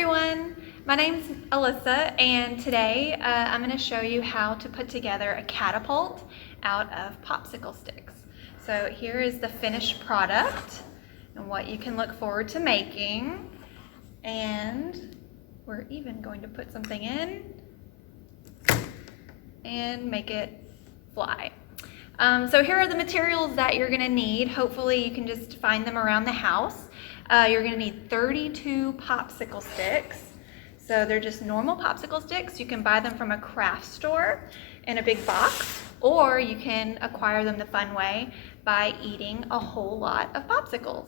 everyone, my name's Alyssa, and today I'm going to show you how to put together a catapult out of popsicle sticks. So here is the finished product and what you can look forward to making, and we're even going to put something in and make it fly. So here are the materials that you're going to need. Hopefully you can just find them around the house. You're going to need 32 popsicle sticks. So they're just normal popsicle sticks. You can buy them from a craft store in a big box, or you can acquire them the fun way by eating a whole lot of popsicles.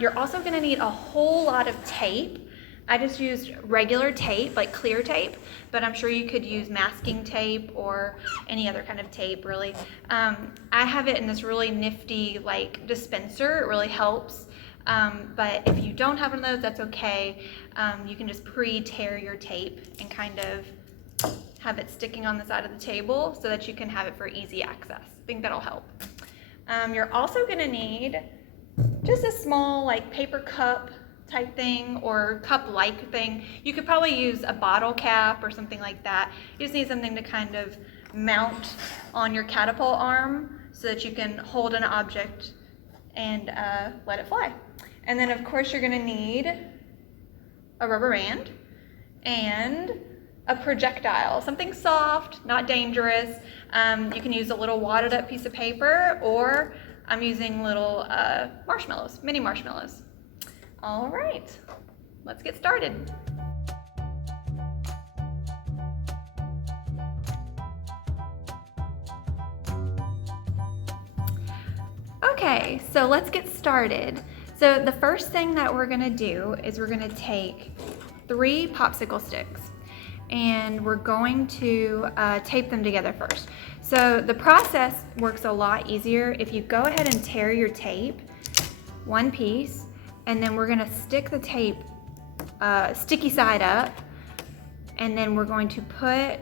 You're also going to need a whole lot of tape. I just used regular tape, like clear tape, but I'm sure you could use masking tape or any other kind of tape, really. I have it in this really nifty like dispenser. It really helps. But if you don't have one of those, that's okay. You can just pre-tear your tape and kind of have it sticking on the side of the table so that you can have it for easy access. I think that'll help. You're also going to need just a small like paper cup type thing or cup-like thing. You could probably use a bottle cap or something like that. You just need something to kind of mount on your catapult arm so that you can hold an object and let it fly. And then of course you're going to need a rubber band and a projectile, something soft, not dangerous. You can use a little wadded up piece of paper, or I'm using little marshmallows, mini marshmallows. All right, let's get started. Okay, so let's get started. So the first thing that we're gonna do is we're gonna take 3 popsicle sticks and we're going to tape them together first. So the process works a lot easier if you go ahead and tear your tape one piece, and then we're gonna stick the tape sticky side up, and then we're going to put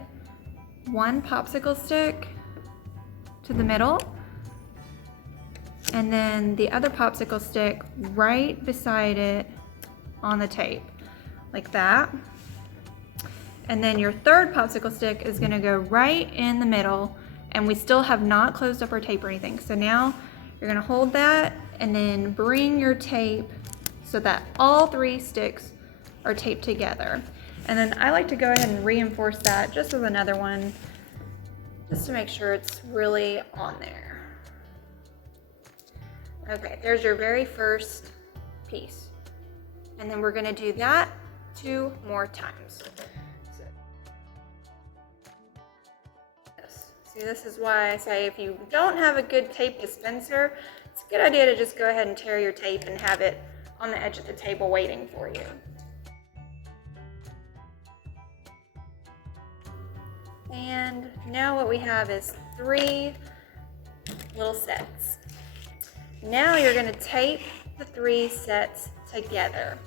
one popsicle stick to the middle, and then the other popsicle stick right beside it on the tape, like that. And then your third popsicle stick is gonna go right in the middle, and we still have not closed up our tape or anything. So now you're gonna hold that and then bring your tape so that all 3 sticks are taped together. And then I like to go ahead and reinforce that just with another one, just to make sure it's really on there. Okay, there's your very first piece. And then we're gonna do that 2 more times. See, this is why I say if you don't have a good tape dispenser, it's a good idea to just go ahead and tear your tape and have it on the edge of the table waiting for you. And now what we have is 3 little sets. Now you're going to tape the 3 sets together.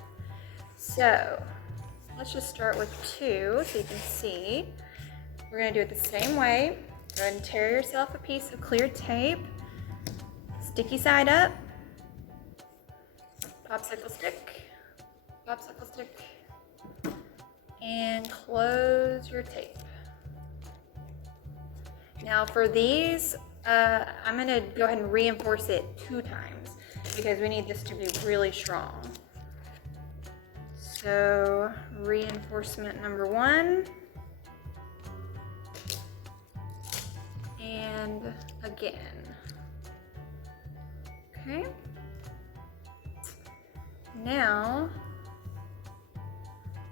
So let's just start with 2 so you can see. We're going to do it the same way. Go ahead and tear yourself a piece of clear tape, sticky side up, popsicle stick, and close your tape. Now for these, I'm going to go ahead and reinforce it 2 times because we need this to be really strong. So reinforcement number 1, and again. Okay. Now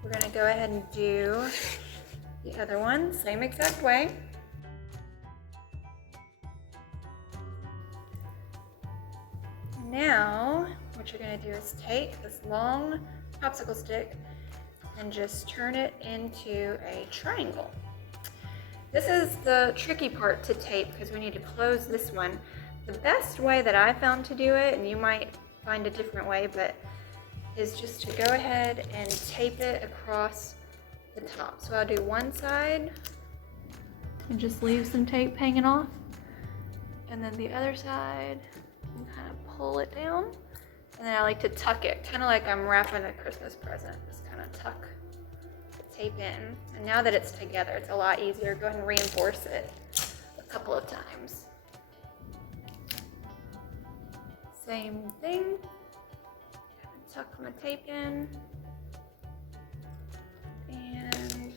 we're going to go ahead and do the other one, same exact way. Now what you're going to do is take this long popsicle stick and just turn it into a triangle. This is the tricky part to tape because we need to close this one. The best way that I found to do it, and you might find a different way, but is just to go ahead and tape it across the top. So I'll do one side and just leave some tape hanging off, and then the other side and kind of pull it down, and then I like to tuck it, kind of like I'm wrapping a Christmas present, just kind kind of tuck the tape in. And now that it's together, it's a lot easier. Go ahead and reinforce it a couple of times. Same thing. Tuck my tape in. And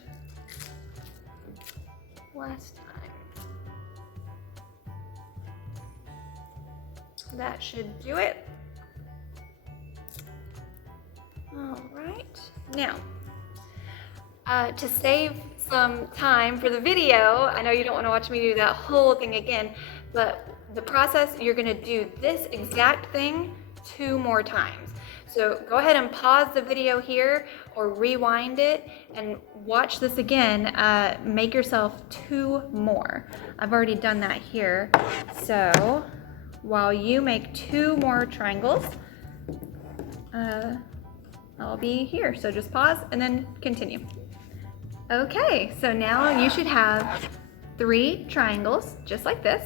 last time. That should do it. All right. Now, to save some time for the video, I know you don't want to watch me do that whole thing again, but the process, you're going to do this exact thing 2 more times. So go ahead and pause the video here or rewind it and watch this again. Make yourself 2 more. I've already done that here. So while you make 2 more triangles, I'll be here. So just pause and then continue. Okay, so now you should have 3 triangles, just like this.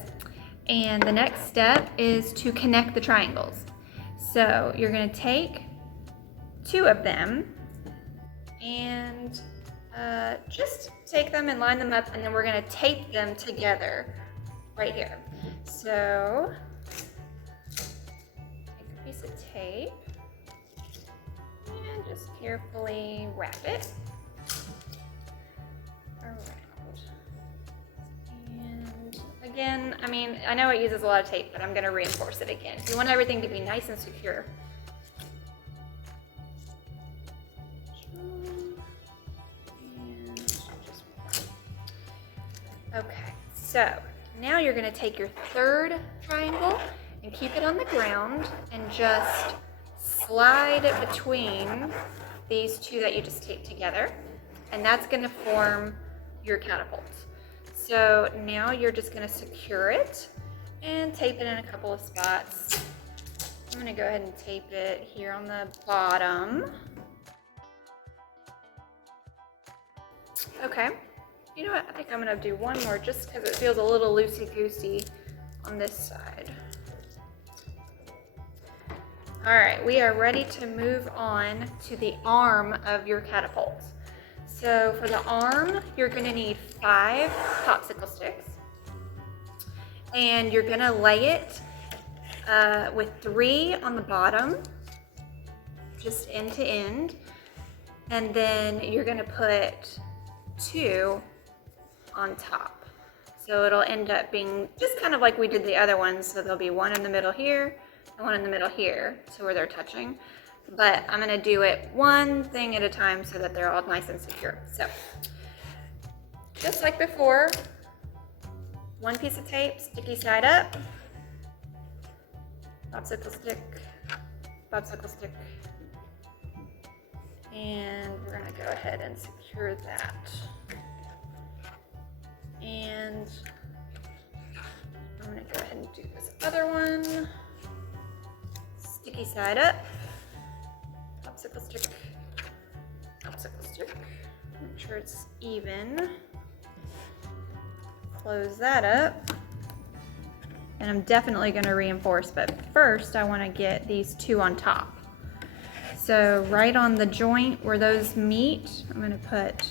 And the next step is to connect the triangles. So you're gonna take 2 of them and just take them and line them up, and then we're gonna tape them together right here. So take a piece of tape and just carefully wrap it around. And again, I mean, I know it uses a lot of tape, but I'm gonna reinforce it again. You want everything to be nice and secure. Okay, so now you're gonna take your 3rd triangle and keep it on the ground and just slide it between these 2 that you just taped together, and that's gonna form your catapult. So now you're just gonna secure it and tape it in a couple of spots. I'm gonna go ahead and tape it here on the bottom. Okay. You know what, I think I'm gonna do 1 more just because it feels a little loosey-goosey on this side. All right, we are ready to move on to the arm of your catapult. So for the arm, you're gonna need 5 popsicle sticks. And you're gonna lay it with 3 on the bottom, just end to end. And then you're gonna put 2 on top. So it'll end up being just kind of like we did the other ones. So there'll be 1 in the middle here and 1 in the middle here, so where they're touching. But I'm gonna do it 1 thing at a time so that they're all nice and secure. So just like before, 1 piece of tape, sticky side up, popsicle stick, and we're gonna go ahead and secure that. And I'm gonna go ahead and do this other one. Sticky side up, popsicle stick. Make sure it's even. Close that up. And I'm definitely gonna reinforce, but first I wanna get these 2 on top. So right on the joint where those meet, I'm gonna put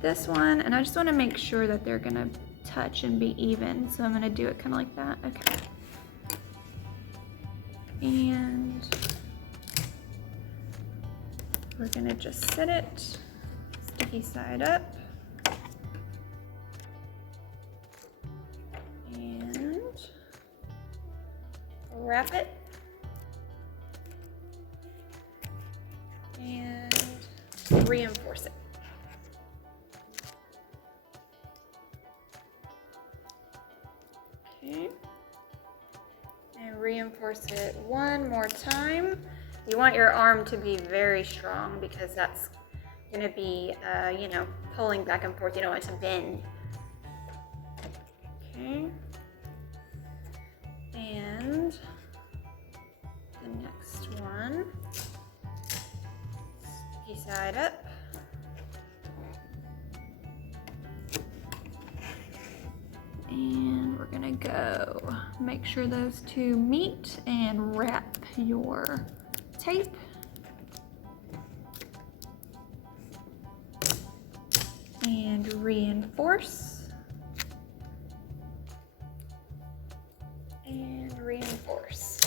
this one, and I just want to make sure that they're gonna touch and be even, so I'm gonna do it kind of like that. Okay, and we're gonna just set it sticky side up and wrap it and reinforce it. Okay. And reinforce it 1 more time. You want your arm to be very strong because that's going to be, you know, pulling back and forth. You don't want it to bend. Okay. And the next one, sticky side up. And we're gonna go make sure those 2 meet and wrap your tape. and reinforce. And reinforce.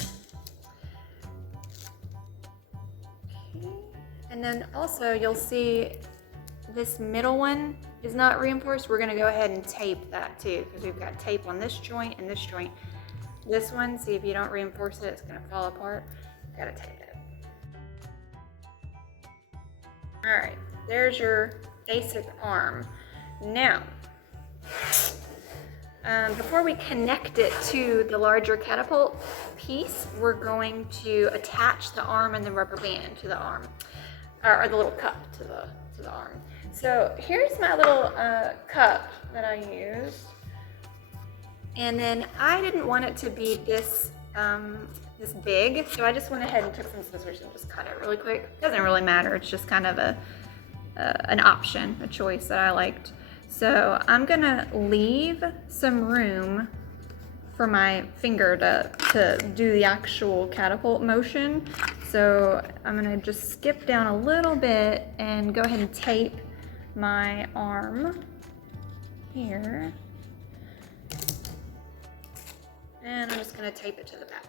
Okay. And then also you'll see this middle one is not reinforced. We're gonna go ahead and tape that too, because we've got tape on this joint and this joint. This one, see, if you don't reinforce it, it's gonna fall apart. Gotta tape it. All right, there's your basic arm. Now, before we connect it to the larger catapult piece, we're going to attach the arm and the rubber band to the arm, or the little cup to the arm. So here's my little cup that I used. And then I didn't want it to be this big, so I just went ahead and took some scissors and just cut it really quick. Doesn't really matter, it's just kind of an option, a choice that I liked. So I'm gonna leave some room for my finger to do the actual catapult motion. So I'm gonna just skip down a little bit and go ahead and tape my arm here. And I'm just gonna tape it to the back.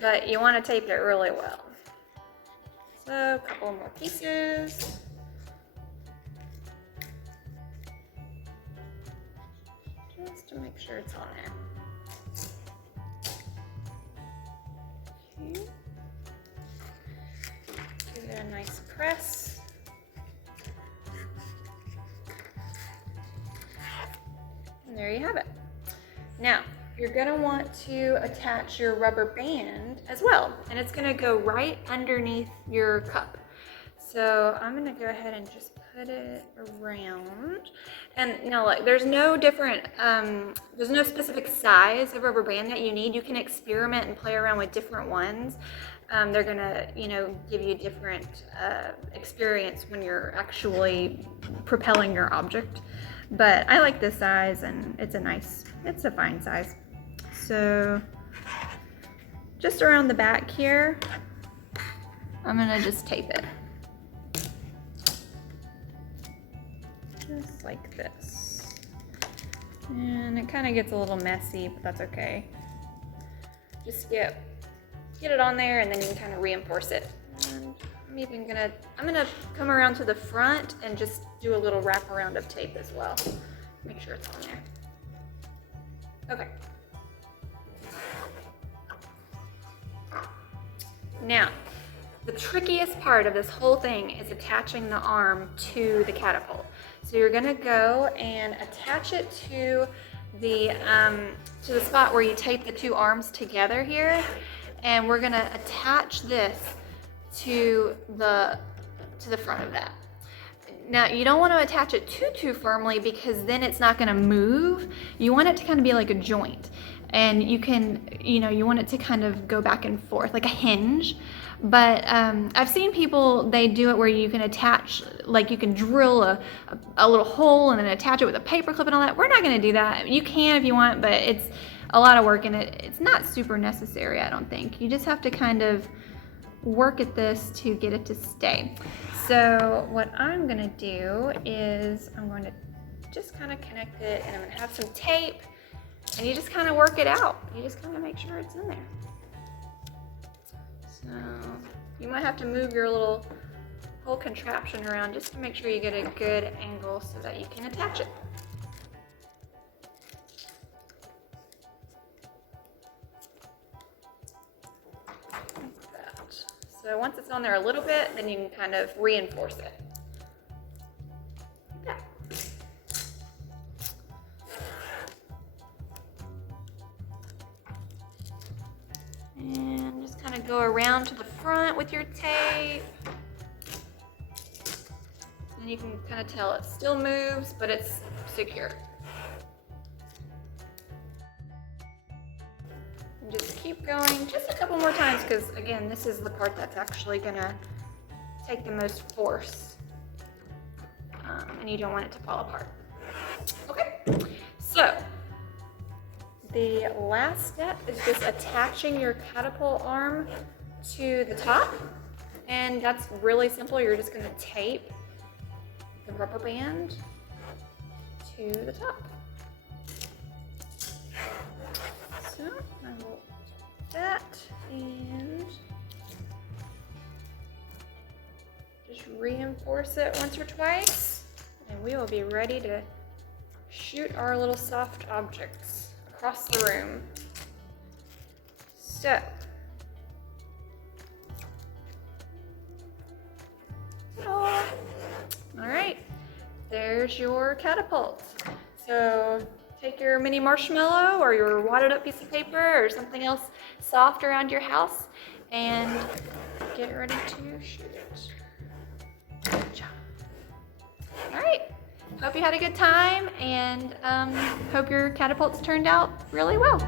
But you wanna tape it really well. So a couple more pieces. Just to make sure it's on there. Okay. Give it a nice press. And there you have it. Now, you're gonna want to attach your rubber band as well, and it's gonna go right underneath your cup. So I'm gonna go ahead and just put it around. And now look, there's no specific size of rubber band that you need. You can experiment and play around with different ones. They're gonna, give you different experience when you're actually propelling your object. But I like this size, and it's a fine size. So just around the back here, I'm gonna just tape it. Just like this. And it kind of gets a little messy, but that's okay. Just get it on there, and then you can kind of reinforce it. And I'm gonna come around to the front and just do a little wrap around of tape as well. Make sure it's on there. Okay. Now, the trickiest part of this whole thing is attaching the arm to the catapult. So you're gonna go and attach it to the spot where you tape the two arms together here, and we're gonna attach this to the front of that. Now, you don't want to attach it too firmly, because then it's not going to move. You want it to kind of be like a joint, and you want it to kind of go back and forth like a hinge. But I've seen people, they do it where you can attach, like you can drill a little hole and then attach it with a paper clip and all that. We're not going to do that. You can if you want, but it's a lot of work, and it's not super necessary, I don't think. You just have to kind of work at this to get it to stay. So what I'm gonna do is I'm going to just kind of connect it, and I'm gonna have some tape, and you just kind of work it out. You just kind of make sure it's in there. So you might have to move your little whole contraption around just to make sure you get a good angle so that you can attach it. So once it's on there a little bit, then you can kind of reinforce it. Yeah. And just kind of go around to the front with your tape. And you can kind of tell it still moves, but it's secure. Just keep going just a couple more times, because again, this is the part that's actually gonna take the most force, and you don't want it to fall apart. Okay, so the last step is just attaching your catapult arm to the top, and that's really simple. You're just gonna tape the rubber band to the top. So I will do that and just reinforce it once or twice, and we will be ready to shoot our little soft objects across the room. So, all right, there's your catapult. So take your mini marshmallow or your wadded up piece of paper or something else soft around your house and get ready to shoot it. Good job. All right, hope you had a good time and hope your catapults turned out really well.